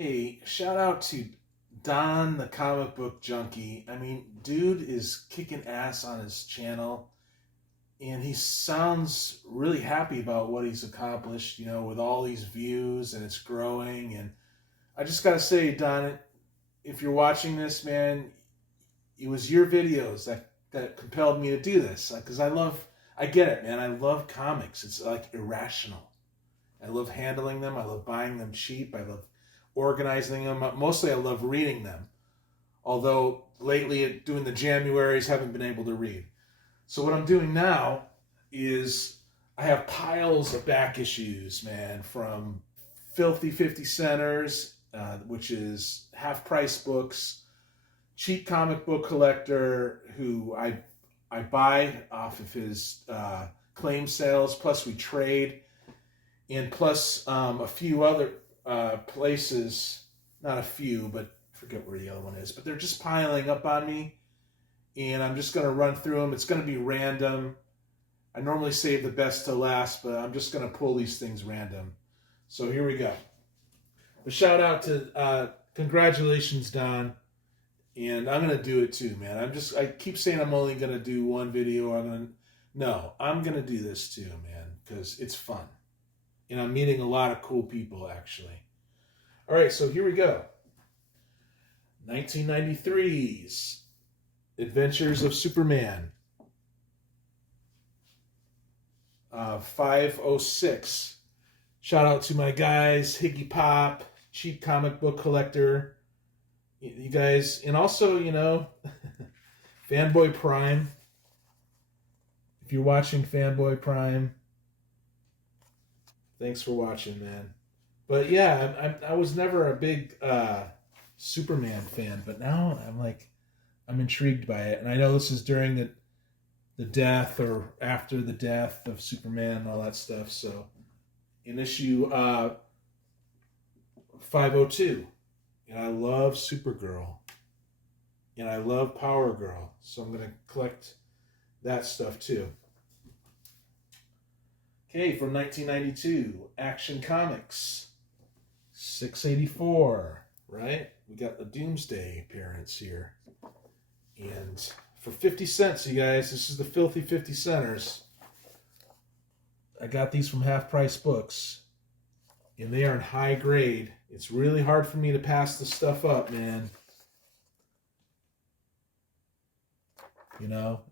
Hey, shout out to Don, the comic book junkie. I mean, dude is kicking ass on his channel, and he sounds really happy about what he's accomplished, with all these views, and it's growing. And I just got to say, Don, if you're watching this, man, it was your videos that compelled me to do this. Because I get it, man. I love comics. It's like irrational. I love handling them. I love buying them cheap. I love organizing them. Mostly I love reading them. Although lately doing the Januaries, haven't been able to read. So what I'm doing now is I have piles of back issues, man, from Filthy 50 Centers, which is half-price books, cheap comic book collector who I buy off of his claim sales, plus we trade, and plus a few other places, not a few, but forget where the other one is, but they're just piling up on me, and I'm just going to run through them. It's going to be random. I normally save the best to last, but I'm just going to pull these things random. So here we go. A shout out to, congratulations, Don. And I'm going to do it too, man. I keep saying I'm only going to do one video. No, I'm going to do this too, man, because it's fun. And I'm meeting a lot of cool people, actually. All right, so here we go. 1993's Adventures of Superman. 506. Shout out to my guys, Higgy Pop, cheap comic book collector. You guys, and also, Fanboy Prime. If you're watching Fanboy Prime, thanks for watching, man. But yeah, I was never a big Superman fan, but now I'm intrigued by it. And I know this is during the death or after the death of Superman and all that stuff. So in issue 502, and I love Supergirl, and I love Power Girl, so I'm going to collect that stuff too. Okay, from 1992, Action Comics, 684, right? We got the Doomsday appearance here. And for 50 cents, you guys, this is the Filthy 50 Centers. I got these from Half Price Books, and they are in high grade. It's really hard for me to pass this stuff up, man.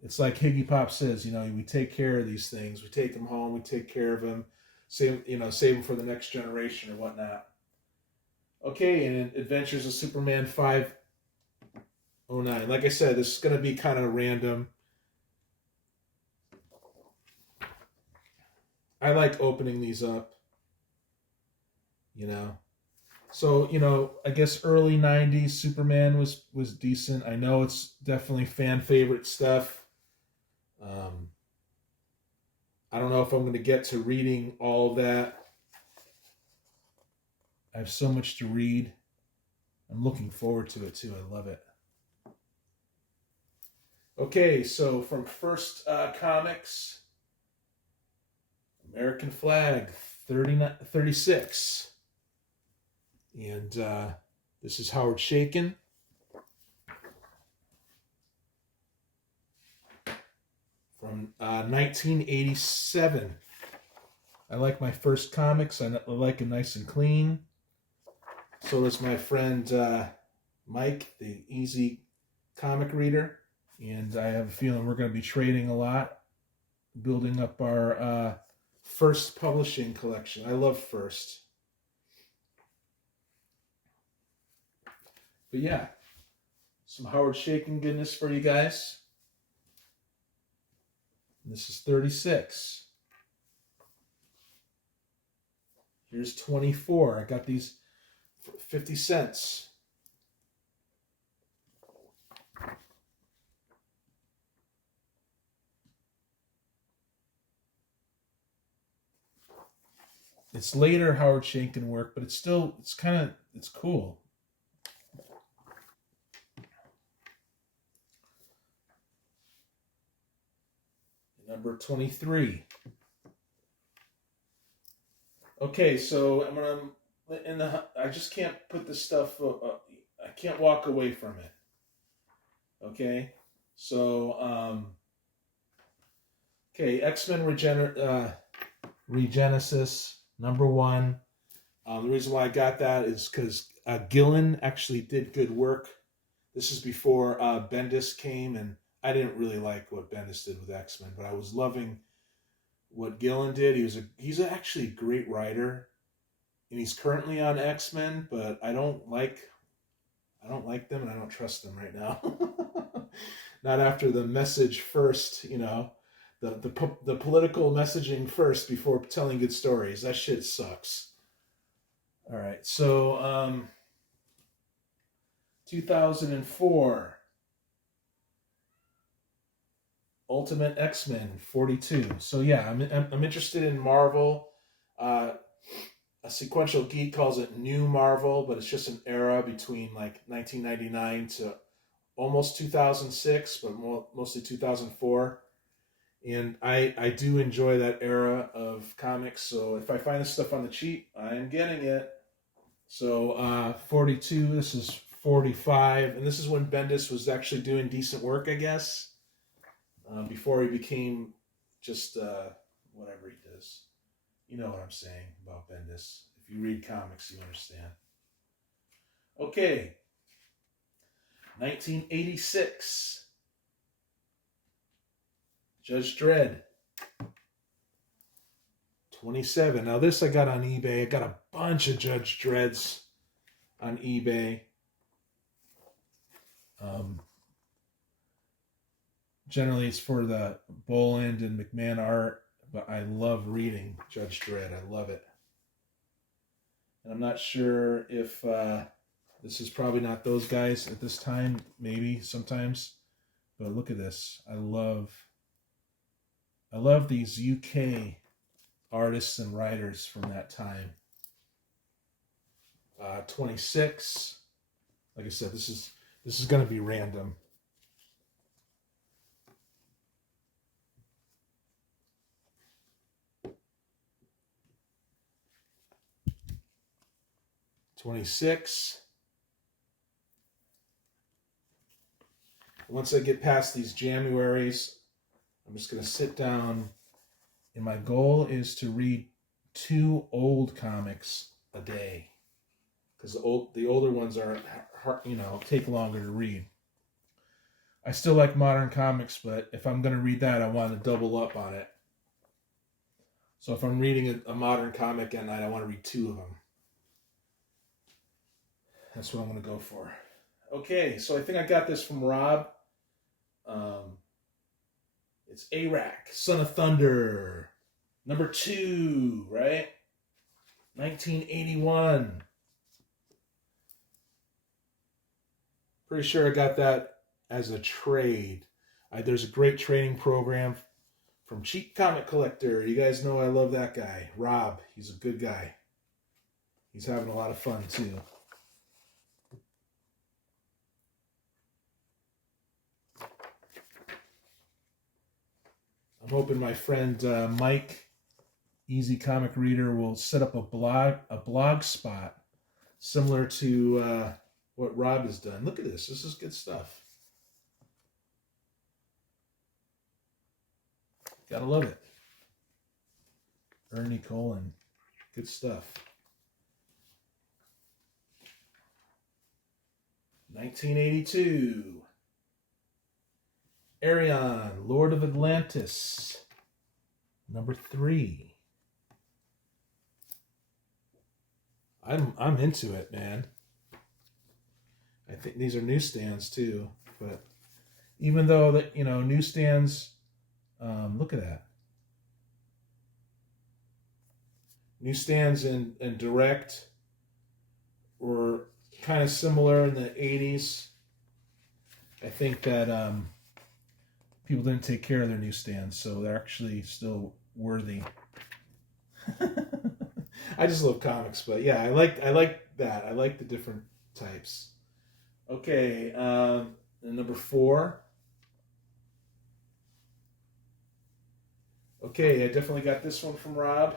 It's like Higgy Pop says, we take care of these things. We take them home, we take care of them, save them for the next generation or whatnot. Okay, and Adventures of Superman 509. Like I said, this is going to be kind of random. I like opening these up, So, I guess early 90s Superman was decent. I know it's definitely fan favorite stuff. I don't know if I'm going to get to reading all of that. I have so much to read. I'm looking forward to it too. I love it. Okay, so from First Comics, American Flag 36. And this is Howard Chaykin. From 1987. I like my First Comics. I like it nice and clean. So does my friend Mike, the easy comic reader. And I have a feeling we're going to be trading a lot, building up our First publishing collection. I love First. But yeah, some Howard Chaykin goodness for you guys. And this is 36. Here's 24. I got these for 50 cents. It's later Howard Chaykin work, but it's cool. Number 23. Okay, so I'm going to in the, I just can't put this stuff. I can't walk away from it. Okay, so okay, X-Men Regenesis #1. The reason why I got that is because Gillen actually did good work. This is before Bendis came, and I didn't really like what Bendis did with X-Men, but I was loving what Gillen did. He's actually a great writer, and he's currently on X-Men, but I don't like them, and I don't trust them right now. Not after the message first, the political messaging first before telling good stories. That shit sucks. All right, so 2004, Ultimate X-Men 42. So yeah, I'm interested in Marvel. A sequential geek calls it New Marvel, but it's just an era between like 1999 to almost 2006, but mostly 2004. And I do enjoy that era of comics. So if I find this stuff on the cheap, I'm getting it. So 42, this is 45, and this is when Bendis was actually doing decent work, I guess, before he became just whatever he does. You know what I'm saying about Bendis. If you read comics, you understand. Okay, 1986, Judge Dredd. 27. Now this I got on eBay. I got a bunch of Judge Dredds on eBay. Generally it's for the Boland and McMahon art, but I love reading Judge Dredd. I love it. And I'm not sure if this is probably not those guys at this time, maybe sometimes, but look at this. I love these UK artists and writers from that time. 26. Like I said, this is going to be random. '26. Once I get past these Januaries, I'm just going to sit down, and my goal is to read 2 old comics a day, because the older ones are hard, take longer to read. I still like modern comics, but if I'm going to read that, I want to double up on it. So if I'm reading a modern comic at night, I want to read 2 of them. That's what I'm going to go for. Okay, so I think I got this from Rob. It's Arak, Son of Thunder, #2, right? 1981. Pretty sure I got that as a trade. There's a great trading program from Cheap Comic Collector. You guys know I love that guy, Rob. He's a good guy. He's having a lot of fun too. I'm hoping my friend Mike, Easy Comic Reader, will set up a blog spot similar to what Rob has done. Look at this. This is good stuff. Gotta love it. Ernie Cohen. Good stuff. 1982. Arion, Lord of Atlantis, #3. I'm into it, man. I think these are newsstands too, but even though that newsstands, look at that. Newsstands and direct were kind of similar in the 80s. I think that people didn't take care of their newsstands, so they're actually still worthy. I just love comics, but yeah, I like that. I like the different types. Okay, and #4. Okay, I definitely got this one from Rob.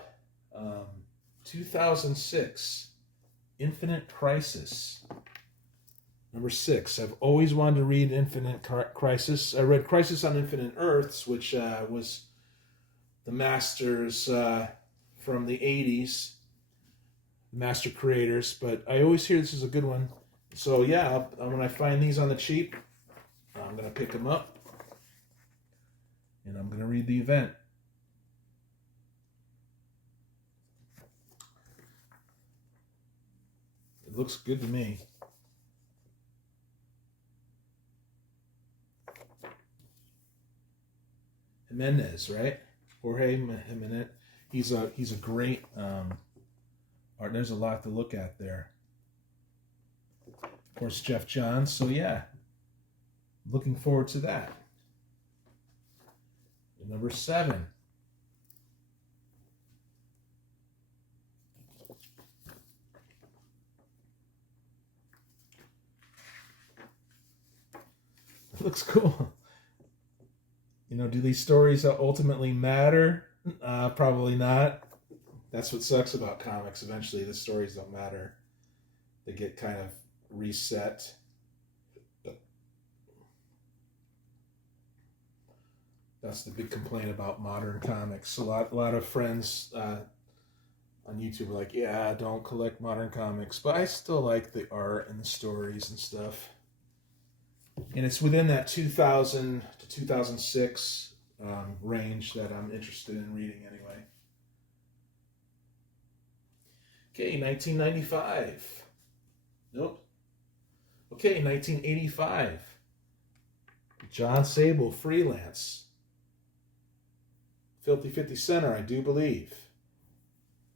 2006, Infinite Crisis. Number 6. I've always wanted to read Infinite Crisis. I read Crisis on Infinite Earths, which was the masters from the 80s, master creators, but I always hear this is a good one. So yeah, when I find these on the cheap, I'm going to pick them up, and I'm going to read the event. It looks good to me. Jimenez, right? Jorge Jimenez. He's a great art. There's a lot to look at there. Of course, Jeff Johns. So yeah, looking forward to that. And number 7. It looks cool. You know, do these stories ultimately matter? Probably not. That's what sucks about comics. Eventually, the stories don't matter. They get kind of reset. That's the big complaint about modern comics. A lot of friends on YouTube are like, yeah, don't collect modern comics. But I still like the art and the stories and stuff. And it's within that 2000 to 2006 range that I'm interested in reading anyway. Okay, 1995. Nope. Okay, 1985. John Sable, Freelance. Filthy 50 Center, I do believe.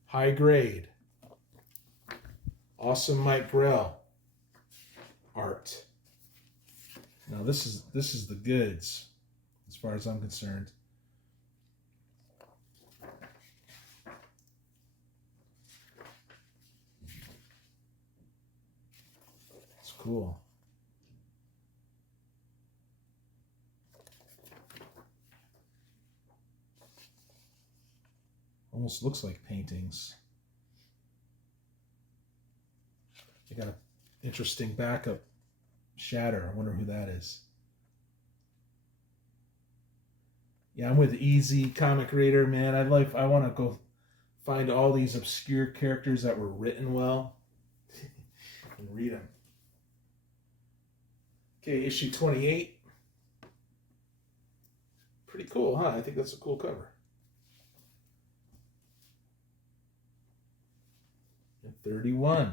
High Grade. Awesome Mike Grell. Art. Now this is the goods, as far as I'm concerned. It's cool. Almost looks like paintings. They got an interesting backup shatter. I wonder who that is. Yeah, I'm with Easy Comic Reader, man. I want to go find all these obscure characters that were written well and read them. Okay, issue 28. Pretty cool, huh? I think that's a cool cover. And 31.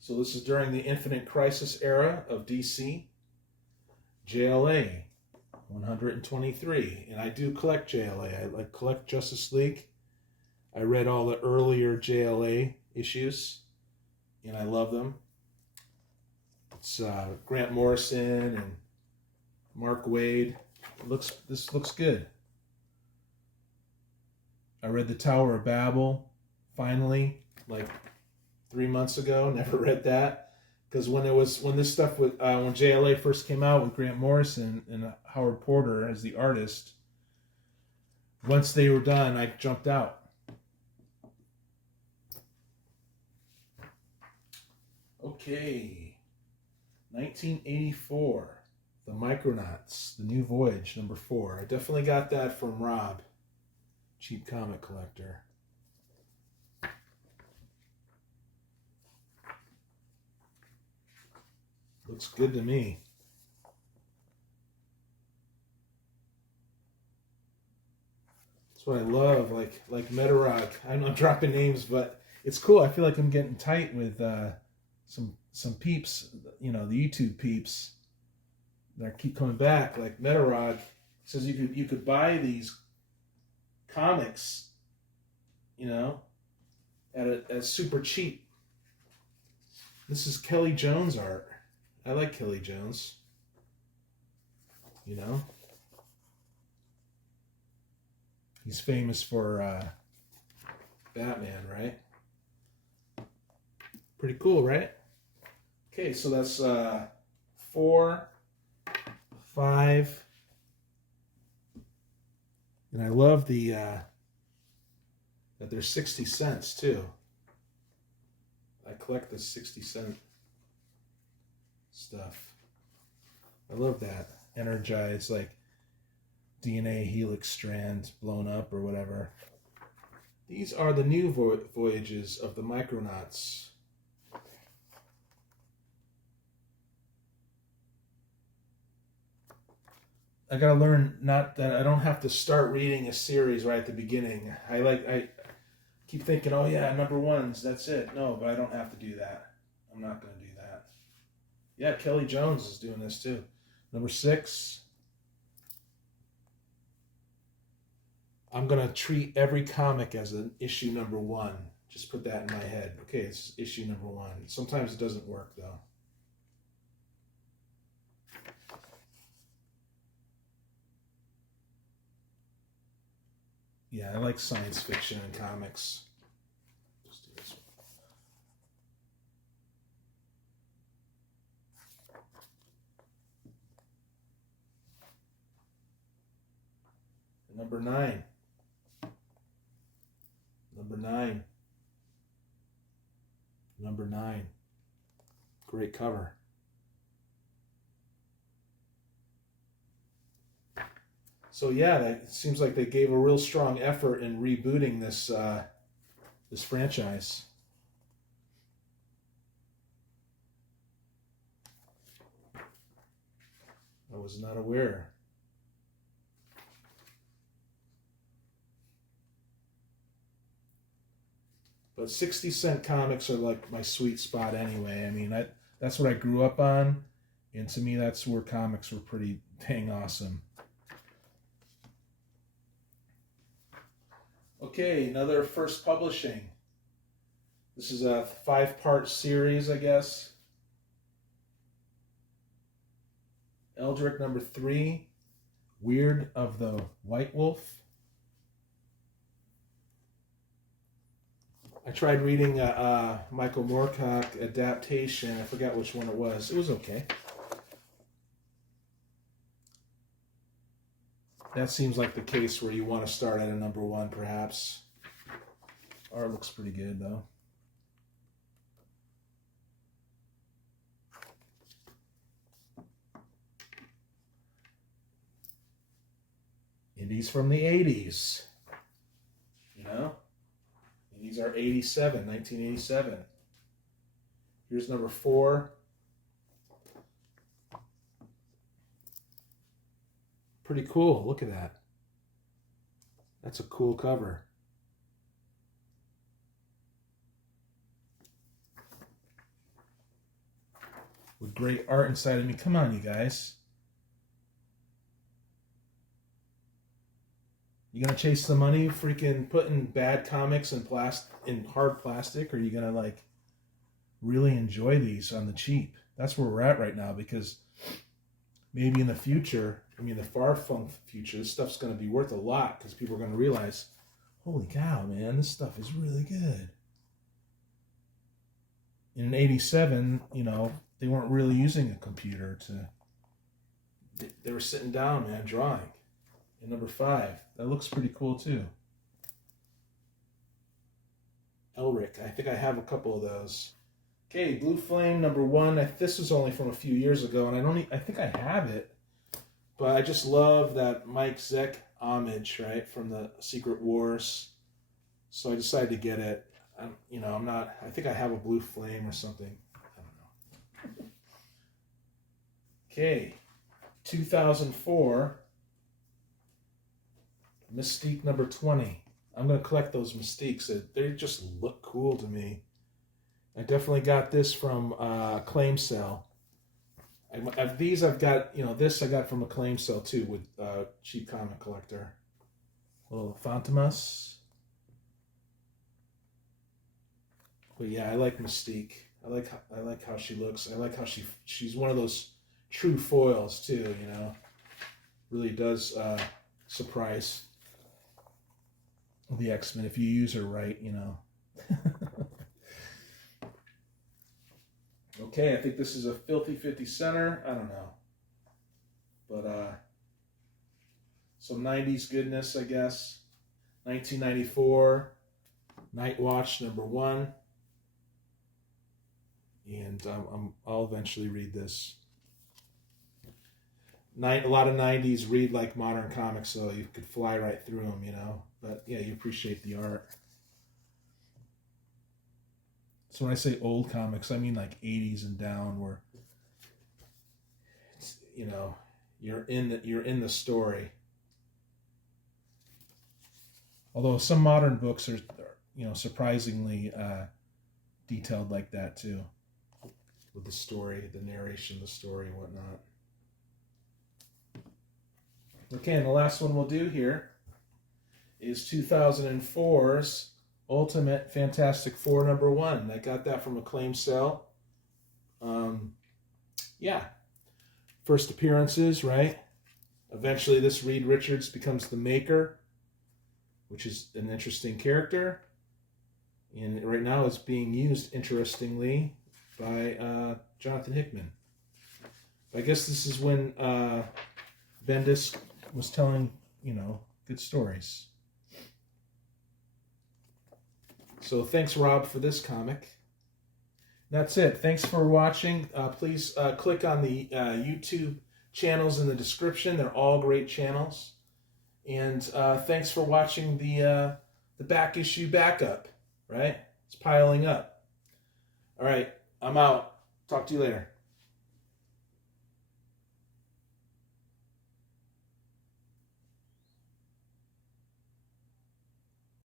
So this is during the Infinite Crisis era of DC. JLA 123. And I do collect JLA. I collect Justice League. I read all the earlier JLA issues, and I love them. It's Grant Morrison and Mark Waid. This looks good. I read The Tower of Babel, finally, like 3 months ago. Never read that, because when this stuff with when JLA first came out with Grant Morrison and Howard Porter as the artist, once they were done, I jumped out. Okay, 1984, The Micronauts, The New Voyage, number 4. I definitely got that from Rob, Cheap Comic Collector. Looks good to me. That's what I love, like Metarog. I'm not dropping names, but it's cool. I feel like I'm getting tight with some peeps, you know, the YouTube peeps that keep coming back. Like Metarog says you could buy these comics, you know, at super cheap. This is Kelly Jones art. I like Kelly Jones. You know, he's famous for Batman, right? Pretty cool, right? Okay, so that's 4, 5. And I love the that they're 60 cents too. I collect the 60-cent stuff. I love that. Energized, like DNA helix strand blown up or whatever. These are the new voyages of the Micronauts. I gotta learn not that I don't have to start reading a series right at the beginning. I keep thinking, oh yeah, number ones, that's it. No, but I don't have to do that. I'm not gonna do that. Yeah, Kelly Jones is doing this too. Number 6. I'm gonna treat every comic as an issue number 1. Just put that in my head. Okay, it's issue number 1. Sometimes it doesn't work though. Yeah, I like science fiction and comics. Just do this one. Number 9. Number 9. Number 9. Great cover. So yeah, that seems like they gave a real strong effort in rebooting this this franchise. I was not aware. But 60-cent comics are like my sweet spot anyway. I mean, that's what I grew up on, and to me, that's where comics were pretty dang awesome. Okay, another First Publishing. This is a 5-part series, I guess. Eldrick number 3, Weird of the White Wolf. I tried reading a Michael Moorcock adaptation. I forgot which one it was. It was okay. That seems like the case where you want to start at a number 1, perhaps. Art looks pretty good, though. Indies from the 80s. You know? And these are 1987. Here's number 4. Pretty cool. Look at that. That's a cool cover. With great art inside of me. Come on, you guys. You gonna chase the money, freaking putting bad comics in hard plastic, or are you gonna like really enjoy these on the cheap? That's where we're at right now, because maybe in the future, I mean the far-flung future, this stuff's gonna be worth a lot because people are gonna realize, holy cow, man, this stuff is really good. In 87, you know, they weren't really using a computer they were sitting down, man, drawing. And number 5, that looks pretty cool too. Elric, I think I have a couple of those. Okay, Blue Flame number 1. This was only from a few years ago, and I think I have it, but I just love that Mike Zeck homage, right, from the Secret Wars. So I decided to get it. I think I have a Blue Flame or something. I don't know. Okay, 2004. Mystique number 20. I'm going to collect those Mystiques. They just look cool to me. I definitely got this from Claim Cell. I've got, this I got from a Claim Cell too with Cheap Comic Collector. Little Fantomas. But yeah, I like Mystique. I like how she looks. I like how she's one of those true foils too, Really does surprise the X-Men if you use her right, Okay, I think this is a Filthy 50 center. I don't know. But some 90s goodness, I guess. 1994, Night Watch #1. And I'll eventually read this. A lot of 90s read like modern comics, so you could fly right through them, you know. But yeah, you appreciate the art. So when I say old comics, I mean like 80s and down, where it's, you know, you're in the story. Although some modern books are, you know, surprisingly detailed like that too, with the story, the narration, the story, and whatnot. Okay, and the last one we'll do here is 2004's Ultimate Fantastic Four #1. I got that from Acclaim Cell. Yeah. First appearances, right? Eventually this Reed Richards becomes the Maker, which is an interesting character. And right now it's being used, interestingly, by Jonathan Hickman. I guess this is when Bendis was telling, you know, good stories. So thanks, Rob, for this comic. That's it. Thanks for watching. Please click on the YouTube channels in the description. They're all great channels. And thanks for watching the back issue backup, right? It's piling up. All right, I'm out. Talk to you later.